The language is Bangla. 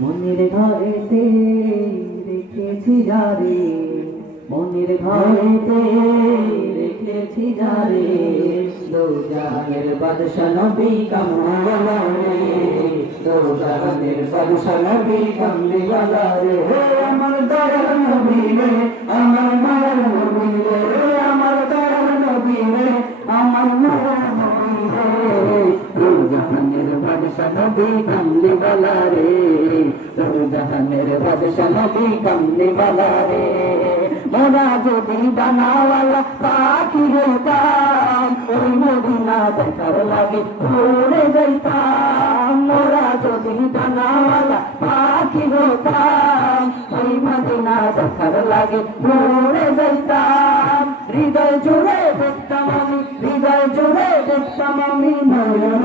মনের ঘরেতে রেখেছি যারে, মনের ঘরেতে রেখেছি যারে, দোজাহানের বাদশা নবী কামলিওয়ালা রে, দোজাহানের বাদশা নবী কামলিওয়ালা রে। আমার দয়ার নবী রে, আমার মায়ার নবী রে, আমার দয়ার নবী রে, আমার মায়ার নবী রে, দোজাহানের বাদশা নবী কামলিওয়ালা রে, দোজাহানের বাদশা নবী কামলিওয়ালা রে। মোরা যদি ডানাওয়ালা পাখি হতাম, ওই মদিনা দেখার লাগে উড়ে যাইতাম। মোরা যদি ডানাওয়ালা পাখি হতাম, ওই মদিনা দেখার লাগে উড়ে যাইতাম। হৃদয় জুড়ে দেখতাম আমি, হৃদয় জুড়ে দেখতাম আমি নয়ন